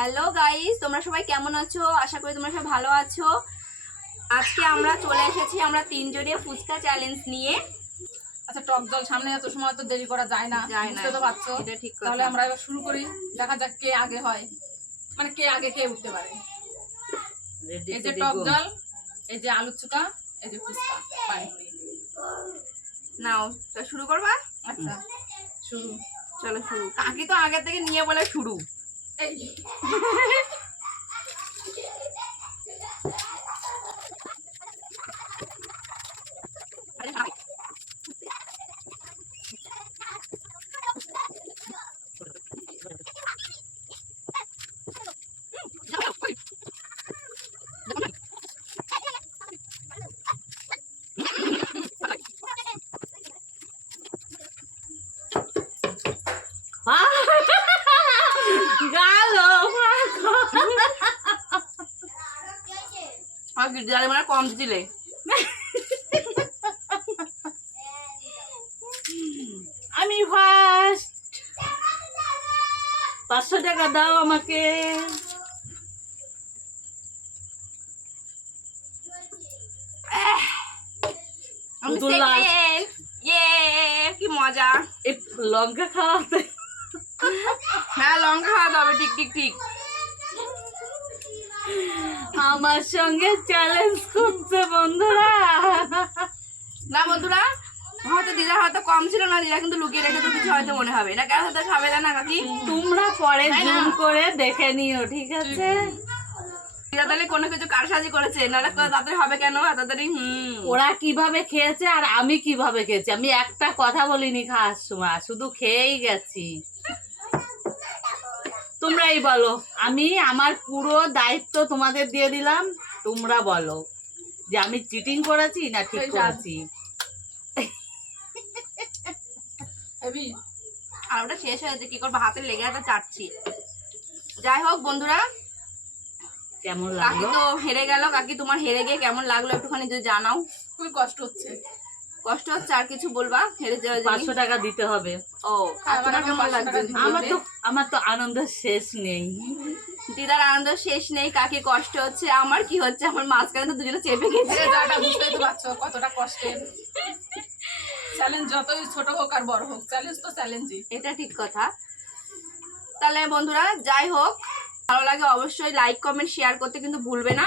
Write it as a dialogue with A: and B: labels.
A: Hello guys তোমরা সবাই কেমন আছো? আশা করি তোমরা সবাই ভালো আছো। আজকে আমরা চলে এসেছি আমরা তিনজনে ফুচকা চ্যালেঞ্জ নিয়ে।
B: আচ্ছা টক জল সামনে এত সময় তো দেরি করা যায় না।
A: যায় না।
B: বুঝতে তো পারছ?
A: ঠিক
B: তাহলে আমরা এবার শুরু করি। দেখা যাক কে আগে হয়। মানে কে আগে কে উঠতে পারে। এই যে টক জল এই যে আলু চুকা এই যে ফুচকা। পানিপুরি
A: নাও তো শুরু করবা?
B: আচ্ছা শুরু।
A: চলো শুরু। কাকি তো আগে থেকে নিয়ে বলে শুরু।
C: É
A: Ei. গির্জারে মানে কম দিলে।
C: আমি ফার্স্ট পাঁচশো টাকা দাও আমাকে।
A: কি মজা।
C: লঙ্কা খাওয়াতে।
A: হ্যাঁ লঙ্কা খাওয়া হবে ঠিক ঠিক ঠিক।
C: আমার সঙ্গে চ্যালেঞ্জ করছে বন্ধুরা।
A: না বন্ধুরা হয়তো দিদার হয়তো কম ছিল না দিদা কিন্তু লুকিয়ে রেখে তো কিছু হয়তো মনে হবে। না কেন হয়তো খাবে না কাকি?
C: তোমরা পরে জুম করে দেখে নিও ঠিক আছে?
A: দিদা তাহলে কোনো কিছু কারসাজি করেছে? নাহলে তাড়াতাড়ি হবে কেন? তাড়াতাড়ি হুম।
C: ওরা কীভাবে খেয়েছে আর আমি কীভাবে খেয়েছি? আমি একটা কথা বলিনি খাওয়ার সময় শুধু খেয়েই গেছি। তোমরাই বলো। আমি আমার পুরো দায়িত্ব তোমাদের দিয়ে দিলাম তোমরা বলো যে আমি চিটিং করেছি না ঠিক করেছি।
A: আর ওটা শেষ হয়েছে কি করব? হাতে লেগে হাতে চাটছি। যাই হোক বন্ধুরা
C: কেমন
A: কাকি
C: লাগল?
A: তো হেরে গেল। কাকি তোমার হেরে গিয়ে কেমন লাগল একটুখানি যদি জানাও।
B: খুবই কষ্ট হচ্ছে।
A: কষ্ট হচ্ছে আর কিছু বলবা? হেরে জন্য
C: পাঁচশো টাকা দিতে হবে।
A: ও
B: আমার
A: তোমার
B: এখন
A: কেমন
B: 500
A: লাগছে
C: আমার তো আমার তো আনন্দের শেষ নেই।
A: দিদার আনন্দ শেষ নেই কাকে কষ্ট হচ্ছে আমার কি হচ্ছে? আমার মাঝখানে তো দুজনে চেপে গেছে।
B: এই তো পারছ কতটা কষ্টের। চ্যালেঞ্জ যতই ছোট হোক আর বড় হোক চ্যালেঞ্জ তো চ্যালেঞ্জই
A: এটা ঠিক কথা। তাহলে বন্ধুরা যাই হোক ভালো লাগে অবশ্যই লাইক কমেন্ট শেয়ার করতে কিন্তু ভুলবে না।